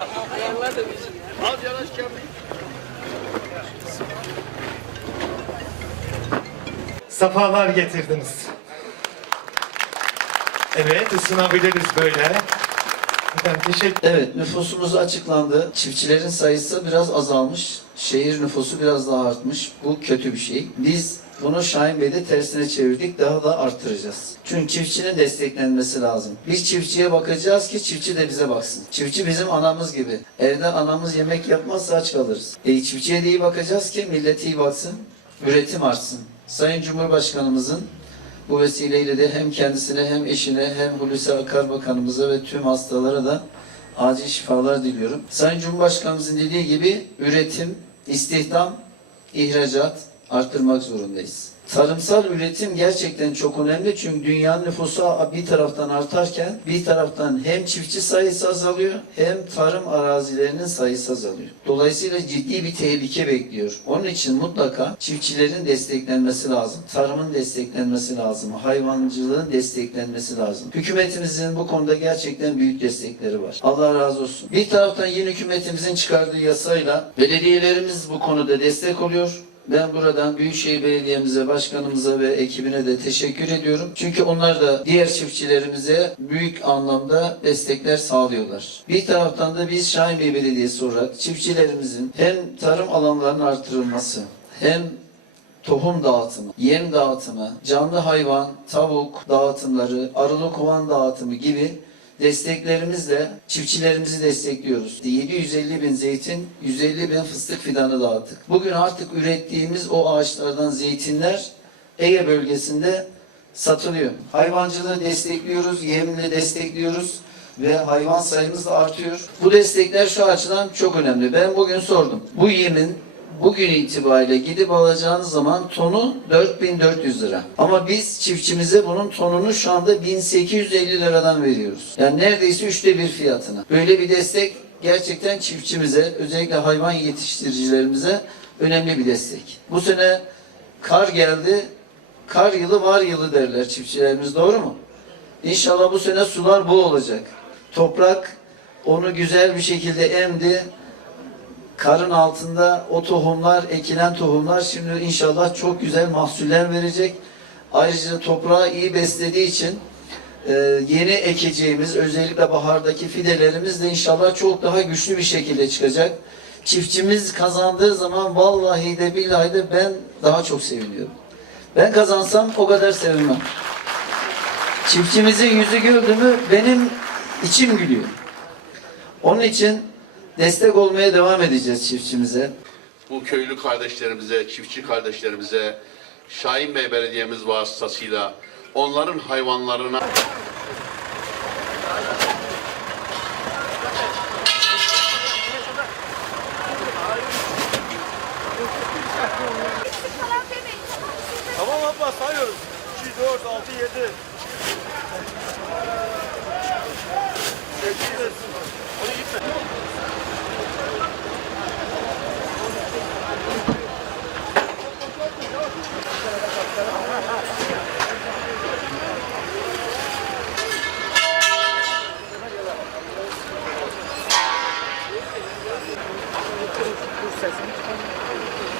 Az. Safalar getirdiniz. Evet, ısınabiliriz böyle. Teşekkür Evet, nüfusumuz açıklandı. Çiftçilerin sayısı biraz azalmış. Şehir nüfusu biraz daha artmış. Bu kötü bir şey. Biz bunu Şahin Bey'de tersine çevirdik. Daha da arttıracağız. Çünkü çiftçinin desteklenmesi lazım. Biz çiftçiye bakacağız ki çiftçi de bize baksın. Çiftçi bizim anamız gibi. Evde anamız yemek yapmazsa aç kalırız. E, çiftçiye de iyi bakacağız ki millet iyi baksın. Üretim artsın. Sayın Cumhurbaşkanımızın bu vesileyle de hem kendisine hem eşine hem Hulusi Akar Bakanımıza ve tüm hastalara da acil şifalar diliyorum. Sayın Cumhurbaşkanımızın dediği gibi üretim, istihdam, ihracat arttırmak zorundayız. Tarımsal üretim gerçekten çok önemli çünkü dünyanın nüfusu bir taraftan artarken bir taraftan hem çiftçi sayısı azalıyor hem tarım arazilerinin sayısı azalıyor. Dolayısıyla ciddi bir tehlike bekliyor. Onun için mutlaka çiftçilerin desteklenmesi lazım. Tarımın desteklenmesi lazım. Hayvancılığın desteklenmesi lazım. Hükümetimizin bu konuda gerçekten büyük destekleri var. Allah razı olsun. Bir taraftan yeni hükümetimizin çıkardığı yasayla belediyelerimiz bu konuda destek oluyor. Ben buradan Büyükşehir Belediye'mize, başkanımıza ve ekibine de teşekkür ediyorum. Çünkü onlar da diğer çiftçilerimize büyük anlamda destekler sağlıyorlar. Bir taraftan da biz Şahinbey Belediyesi olarak çiftçilerimizin hem tarım alanlarının artırılması, hem tohum dağıtımı, yem dağıtımı, canlı hayvan, tavuk dağıtımları, arılı kovan dağıtımı gibi desteklerimizle çiftçilerimizi destekliyoruz. 750 bin zeytin, 150 bin fıstık fidanı dağıttık. Bugün artık ürettiğimiz o ağaçlardan zeytinler Ege bölgesinde satılıyor. Hayvancılığı destekliyoruz, yemle destekliyoruz ve hayvan sayımız da artıyor. Bu destekler şu açıdan çok önemli. Ben bugün sordum. Bu yemin bugün itibariyle gidip alacağınız zaman tonu 4400 lira. Ama biz çiftçimize bunun tonunu şu anda 1850 liradan veriyoruz. Yani neredeyse üçte bir fiyatına. Böyle bir destek gerçekten çiftçimize, özellikle hayvan yetiştiricilerimize önemli bir destek. Bu sene kar geldi. Kar yılı var yılı derler çiftçilerimiz doğru mu? İnşallah bu sene sular bol olacak. Toprak onu güzel bir şekilde emdi. Karın altında o tohumlar, ekilen tohumlar şimdi inşallah çok güzel mahsuller verecek. Ayrıca toprağı iyi beslediği için e, yeni ekeceğimiz özellikle bahardaki fidelerimiz de inşallah çok daha güçlü bir şekilde çıkacak. Çiftçimiz kazandığı zaman vallahi de billahi de ben daha çok seviniyorum. Ben kazansam o kadar sevinmem. Çiftçimizin yüzü güldü mü benim içim gülüyor. Onun için destek olmaya devam edeceğiz çiftçimize. Bu köylü kardeşlerimize, çiftçi kardeşlerimize, Şahin Bey Belediye'miz vasıtasıyla onların hayvanlarına Tamam abla sayıyoruz. 2, 4, 6, 7. 8, 60.